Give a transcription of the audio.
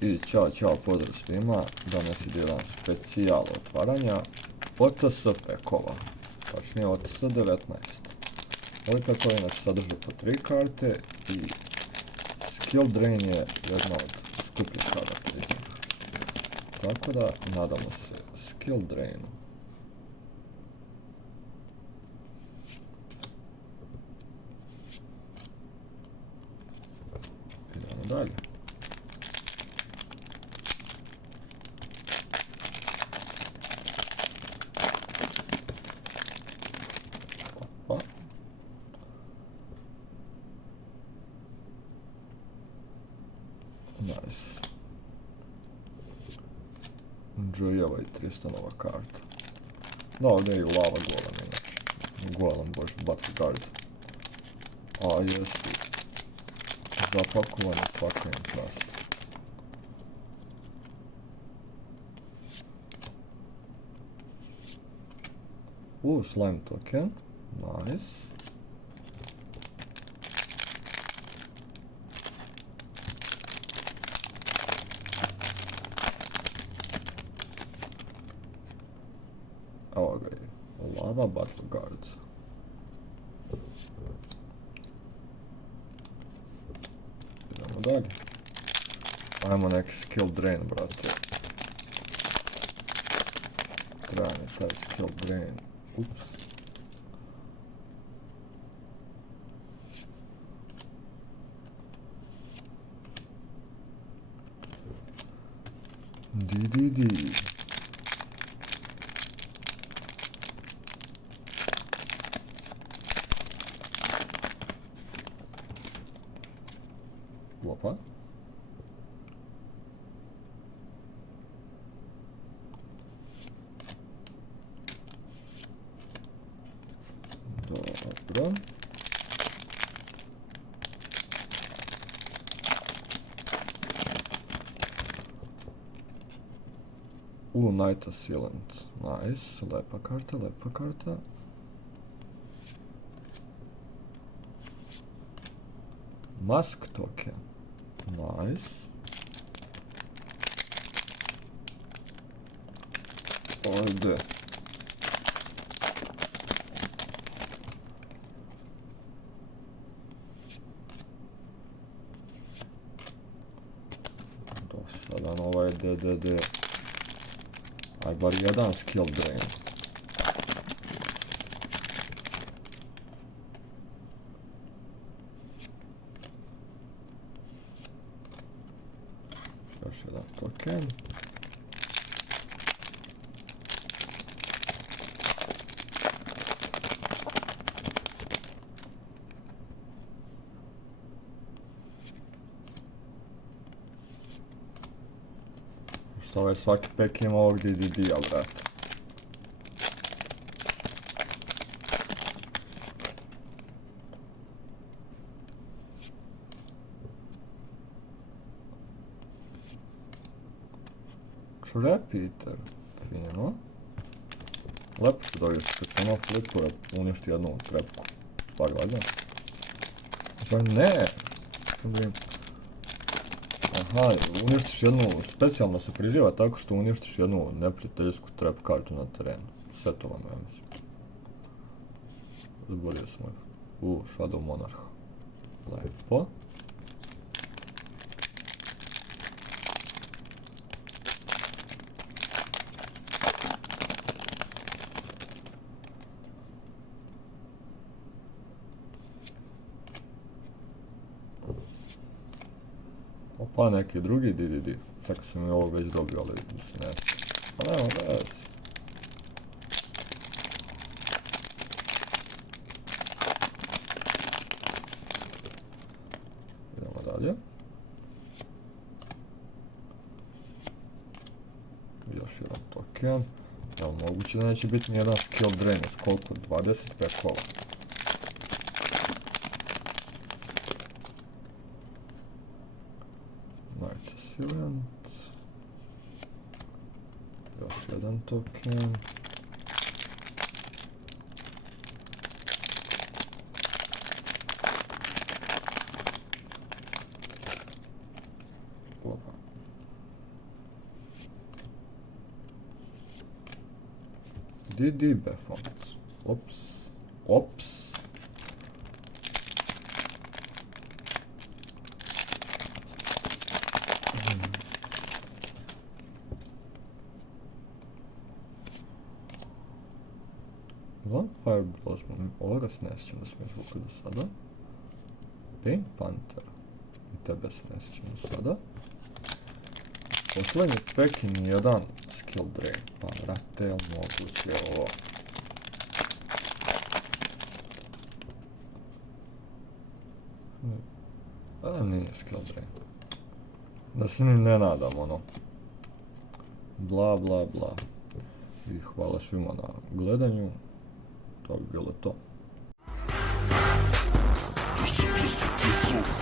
I ćao, pozdrav svima, danas ide jedan specijal otvaranja OTS Packova, tačnije OTS 19. Ovi packovi znači sadrže po 3 karte i skill drain je jedna od skupih karata iz njih. Tako da, nadamo se skill drainu. Idemo dalje. Nice. Yugioh i 300 nova karta. Da, ovdje je i lava golem inače. Golem, bože, bodyguard. A jesu zapakovani, svaka im čast. Slime token. Nice. Evo ga je, lava bodyguard. Idemo dalje. Ajmo neki skill drain, brate. Treba mi taj skill drain. Ups. Di. Opa. Dobro. Night Assailant. Nice. Lepa karta. Mask token. Nice. Ovdje. Dosadan ovaj DDD. Aj bar jedan skill drain. Još jedan token. Što ovaj svaki pack ima ovdje DD-a, brate. Repeater, fino. Lepo što dobiješ kad se ono flipuje, uništi jednu trepku. Svak valjda. Ne! Aha, uništiš jednu, specijalno se priziva tako što uništiš jednu neprijateljsku trap kartu na terenu. Setovano, ja mislim. Zbolio smo ih. Shadow Monarch. Lepo. Opa, neki drugi DDD. Čekaj sam i ovog već dobio, ali vidim se ne. Pa nema vez. Idemo dalje. Još jedan token. Evo, moguće da neće biti nijedan skill drain. S koliko? 20 packova. Night Assailant. Još jedan token. Opa. Dibe font. Ops. Ops. Vampire Blossom. Ovoga se ne sjećam da smo izvukli do sada. Pain Panther. I tebe se ne sjećam do sada. Poslednji pack i nijedan skill drain. Pa vrate, jel moguće ovo? A nije skill drain. Da se ni ne nadam, ono. Bla bla bla. I hvala svima na gledanju. To bi bilo to. Isus.